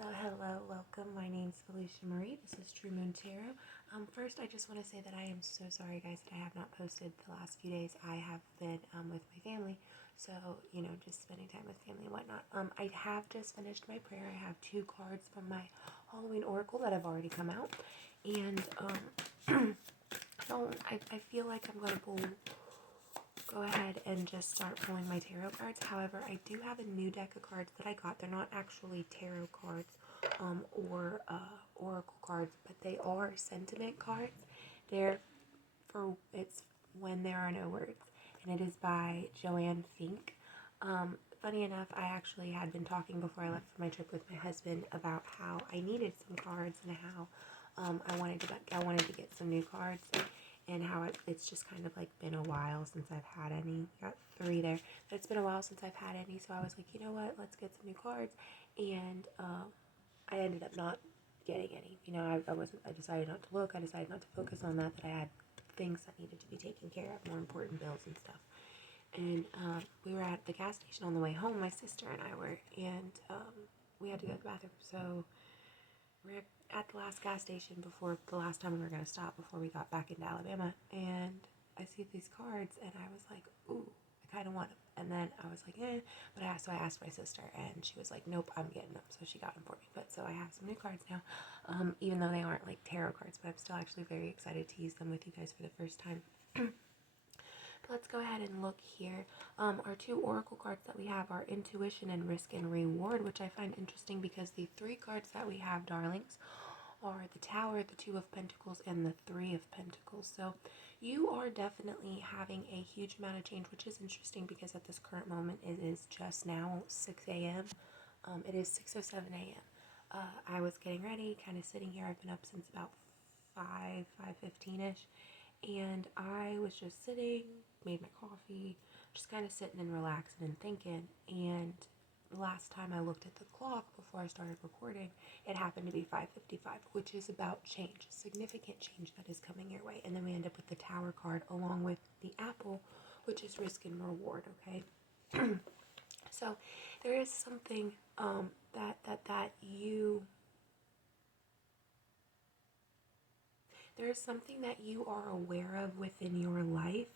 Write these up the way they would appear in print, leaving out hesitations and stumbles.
Hello, welcome. My name's FeleciaMarie. This is True Moon Tarot. First, I just want to say that I am so sorry, guys, that I have not posted the last few days. I have been with my family, so just spending time with family and whatnot. I have just finished my prayer. I have 2 cards from my Halloween Oracle that have already come out, and so I feel like I'm gonna go ahead and just start pulling my tarot cards. However, I do have a new deck of cards that I got. They're not actually tarot cards or oracle cards, but they are sentiment cards. It's When There Are No Words, and it is by Joanne Fink. Funny enough, I actually had been talking before I left for my trip with my husband about how I needed some cards and how I wanted to get some new cards, and how it's just kind of like been a while since I've had any. Got 3 there, but it's been a while since I've had any, so I was like, you know what, let's get some new cards. And I ended up not getting any. I decided not to look. I decided not to focus on that I had things that needed to be taken care of, more important bills and stuff. And we were at the gas station on the way home, my sister and I were, and we had to go to the bathroom, so we're at the last gas station before the last time we were going to stop before we got back into Alabama, and I see these cards, and I was like, ooh, I kind of want them. And then I was like, but I asked my sister, and she was like, nope, I'm getting them. So she got them for me. But so I have some new cards now, even though they aren't like tarot cards, but I'm still actually very excited to use them with you guys for the first time. But let's go ahead and look here. Our 2 oracle cards that we have are Intuition and Risk and Reward, which I find interesting because the 3 cards that we have, darlings, are the Tower, the 2 of Pentacles, and the 3 of Pentacles. So you are definitely having a huge amount of change, which is interesting because at this current moment it is just now 6 a.m. It is 6:07 a.m. I was getting ready, kind of sitting here. I've been up since about 5:15ish, and I was just sitting, made my coffee, just kind of sitting and relaxing and thinking. And the last time I looked at the clock before I started recording, it happened to be 5:55, which is about change, significant change that is coming your way. And then we end up with the Tower card along with the Apple, which is Risk and Reward, okay? So there is something there is something that you are aware of within your life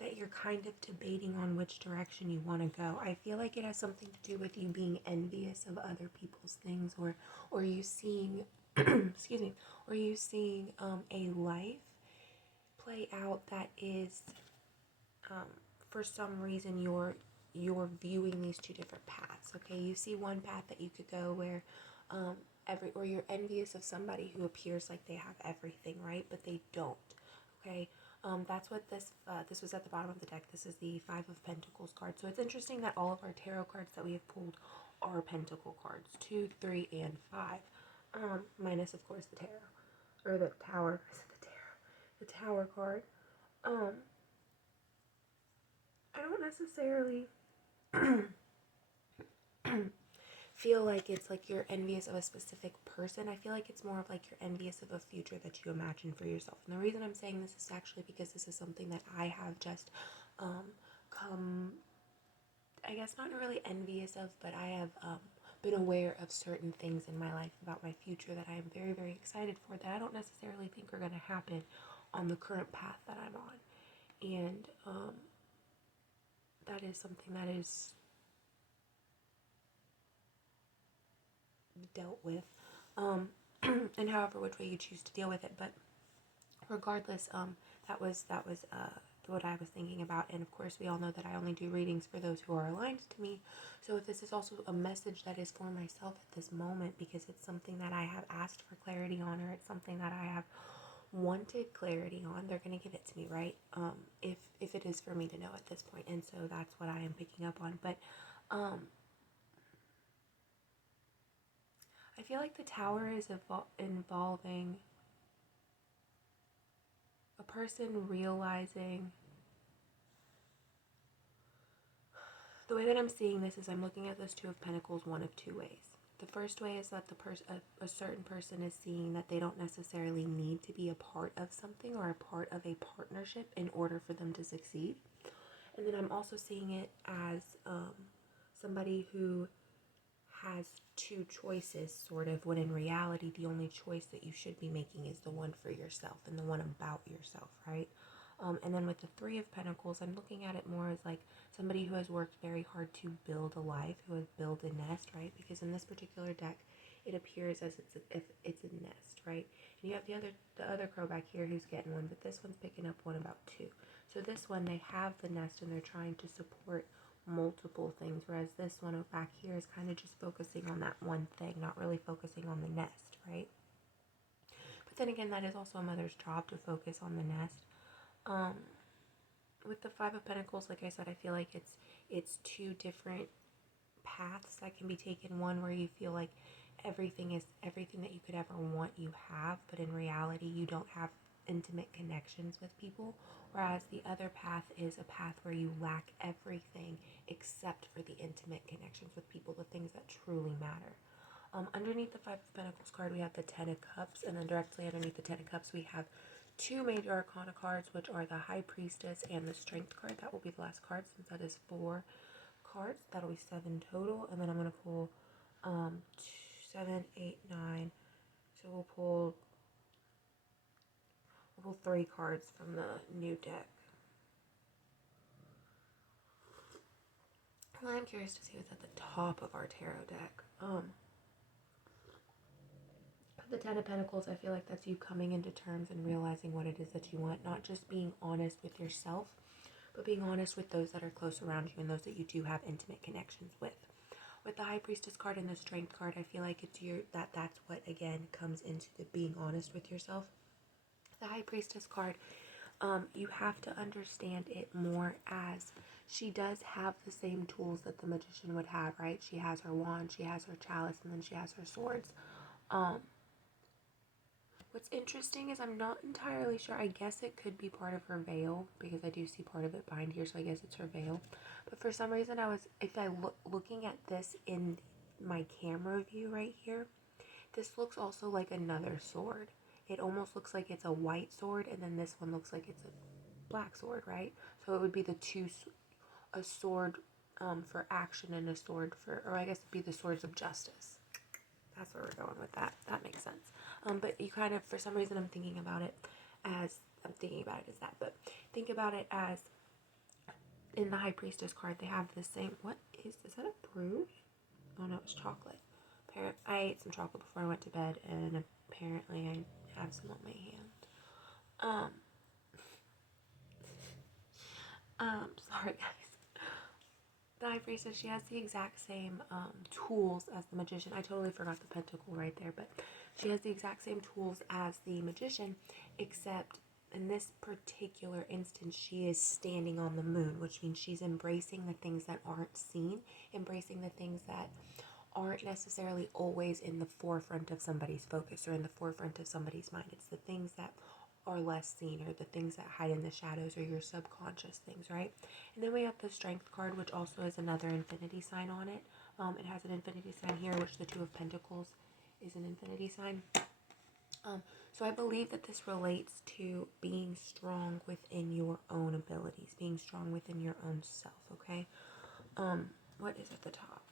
that you're kind of debating on which direction you want to go. I feel like it has something to do with you being envious of other people's things, or you seeing excuse me, or you seeing a life play out that is for some reason you're viewing these 2 different paths. Okay, you see one path that you could go where or you're envious of somebody who appears like they have everything, right, but they don't. Okay, that's what this was at the bottom of the deck. This is the 5 of Pentacles card. So it's interesting that all of our tarot cards that we have pulled are Pentacle cards, 2, 3, and 5, minus of course the tarot, or the Tower. I said the Tower card. I don't necessarily feel like it's like you're envious of a specific person. I feel like it's more of like you're envious of a future that you imagine for yourself. And the reason I'm saying this is actually because this is something that I have just come, I guess not really envious of, but I have been aware of certain things in my life about my future that I am very, very excited for, that I don't necessarily think are going to happen on the current path that I'm on. And that is something that is dealt with, and however which way you choose to deal with it. But regardless, that was what I was thinking about. And of course, we all know that I only do readings for those who are aligned to me. So if this is also a message that is for myself at this moment, because it's something that I have asked for clarity on, or it's something that I have wanted clarity on, they're going to give it to me, right? If it is for me to know at this point. And so that's what I am picking up on. But I feel like the Tower is involving a person realizing, the way that I'm seeing this is I'm looking at this 2 of Pentacles one of 2 ways. The first way is that a certain person is seeing that they don't necessarily need to be a part of something or a part of a partnership in order for them to succeed. And then I'm also seeing it as somebody who has two choices, sort of, when in reality, the only choice that you should be making is the one for yourself and the one about yourself, right? And then with the Three of Pentacles, I'm looking at it more as like somebody who has worked very hard to build a life, who has built a nest, right? Because in this particular deck, it appears as if it's a nest, right? And you have the other crow back here who's getting one, but this one's picking up one about two. So this one, they have the nest and they're trying to support multiple things, whereas this one back here is kind of just focusing on that one thing, not really focusing on the nest, right? But then again, that is also a mother's job to focus on the nest. With the Five of Pentacles, like I said, I feel like it's two different paths that can be taken. One where you feel like everything that you could ever want you have, but in reality you don't have intimate connections with people, whereas the other path is a path where you lack everything except for the intimate connections with people, the things that truly matter. Underneath the Five of Pentacles card, we have the Ten of Cups, and then directly underneath the Ten of Cups, we have two major arcana cards, which are the High Priestess and the Strength card. That will be the last card, since that is 4 cards. That'll be 7 total, and then I'm going to pull 7, 8, 9. So we'll pull 3 cards from the new deck. Well, I'm curious to see what's at the top of our tarot deck. The Ten of Pentacles, I feel like that's you coming into terms and realizing what it is that you want, not just being honest with yourself, but being honest with those that are close around you and those that you do have intimate connections with. With the High Priestess card and the Strength card, I feel like it's that's what again comes into the being honest with yourself. The High Priestess card, you have to understand it more as she does have the same tools that the Magician would have, right? She has her wand, she has her chalice, and then she has her swords. What's interesting is I'm not entirely sure. I guess it could be part of her veil, because I do see part of it behind here, so I guess it's her veil. But for some reason, looking at this in my camera view right here, this looks also like another sword. It almost looks like it's a white sword, and then this one looks like it's a black sword, right? So it would be a sword for action and a sword for, or I guess it'd be the swords of justice. That's where we're going with that. That makes sense. But you kind of, for some reason, I'm thinking about it as that. But think about it as, in the High Priestess card, they have the same, is that a bruise? Oh no, it's chocolate. I ate some chocolate before I went to bed, and apparently I have some on my hand. Sorry guys. The High Priestess, she has the exact same tools as the Magician. I totally forgot the pentacle right there, but she has the exact same tools as the Magician, except in this particular instance, she is standing on the moon, which means she's embracing the things that aren't seen, embracing the things that aren't necessarily always in the forefront of somebody's focus or in the forefront of somebody's mind. It's the things that are less seen, or the things that hide in the shadows, or your subconscious things, right? And then we have the Strength card, which also has another infinity sign on it. It has an infinity sign here, which the Two of Pentacles is an infinity sign. So I believe that this relates to being strong within your own abilities, being strong within your own self, okay? What is at the top?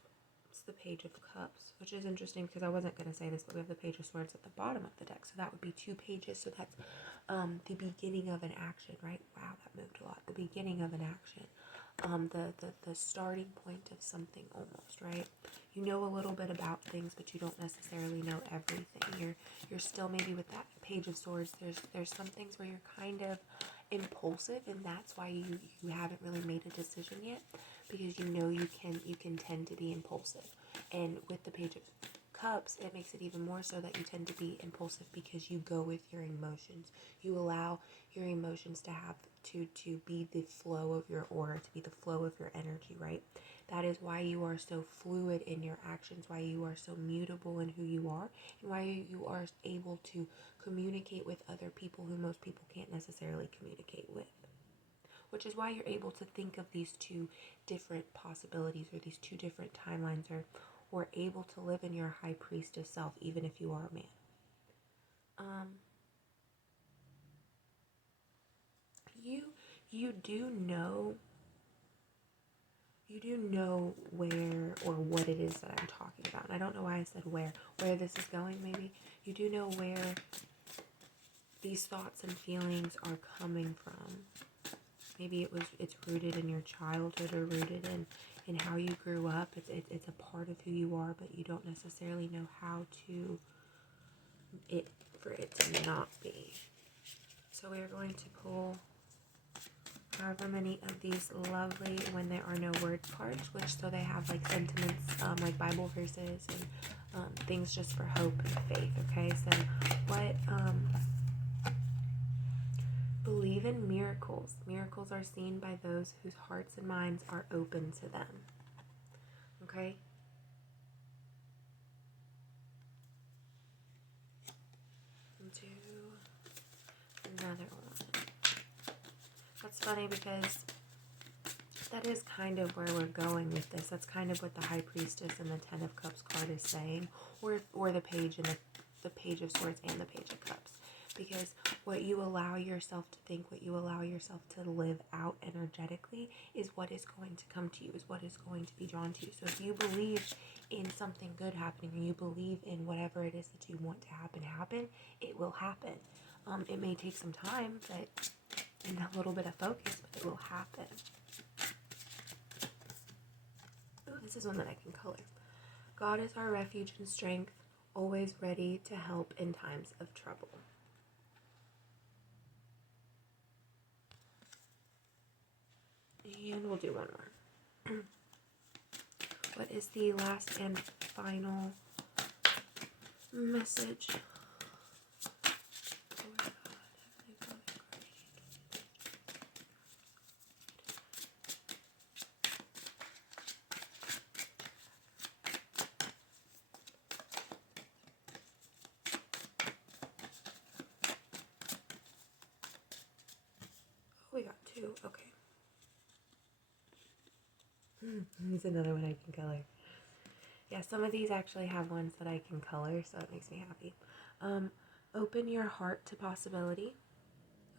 It's the Page of Cups, which is interesting because I wasn't going to say this, but we have the Page of Swords at the bottom of the deck, so that would be 2 pages, so that's the beginning of an action, right? Wow, that moved a lot. The beginning of an action. The starting point of something almost, right? You know a little bit about things, but you don't necessarily know everything. You're still maybe with that Page of Swords. There's some things where you're kind of impulsive, and that's why you haven't really made a decision yet, because you know you can tend to be impulsive. And with the Page of Cups, it makes it even more so that you tend to be impulsive because you go with your emotions. You allow your emotions to have to be the flow of your aura, to be the flow of your energy, right? That is why you are so fluid in your actions, why you are so mutable in who you are, and why you are able to communicate with other people who most people can't necessarily communicate with. Which is why you're able to think of these 2 different possibilities, or these 2 different timelines, or able to live in your High Priestess self, even if you are a man. You do know you do know where or what it is that I'm talking about. And I don't know why I said where this is going maybe. You do know where these thoughts and feelings are coming from. Maybe it's rooted in your childhood or rooted in how you grew up. It's a part of who you are, but you don't necessarily know how to for it to not be. So we are going to pull however many of these lovely when there are no words cards, which so they have like sentiments, like Bible verses and things just for hope and faith. Okay, so what believe in miracles. Miracles are seen by those whose hearts and minds are open to them. Okay. Do another one. That's funny because that is kind of where we're going with this. That's kind of what the High Priestess and the Ten of Cups card is saying, or the Page and the Page of Swords and the Page of Cups. Because what you allow yourself to think, what you allow yourself to live out energetically is what is going to come to you, is what is going to be drawn to you. So if you believe in something good happening, or you believe in whatever it is that you want to happen, it will happen. It may take some time, but and a little bit of focus, but it will happen. Ooh, this is one that I can color. God is our refuge and strength, always ready to help in times of trouble. And we'll do one more. What is the last and final message? We got two. Okay. Here's another one I can color. Yeah, some of these actually have ones that I can color, so it makes me happy. Open your heart to possibility.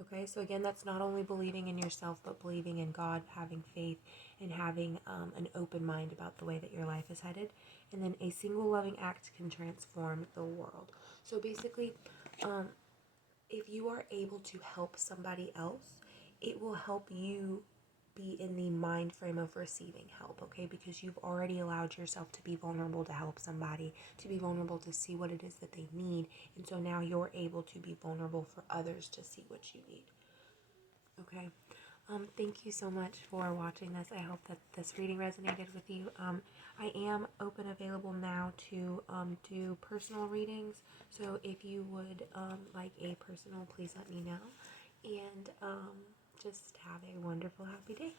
Okay, so again, that's not only believing in yourself, but believing in God, having faith, and having an open mind about the way that your life is headed. And then a single loving act can transform the world. So basically, if you are able to help somebody else, it will help you be in the mind frame of receiving help, okay? Because you've already allowed yourself to be vulnerable to help somebody, to be vulnerable to see what it is that they need. And so now you're able to be vulnerable for others to see what you need, okay? Thank you so much for watching this. I hope that this reading resonated with you. I am available now to do personal readings. So if you would like a personal, please let me know. And just have a wonderful, happy day.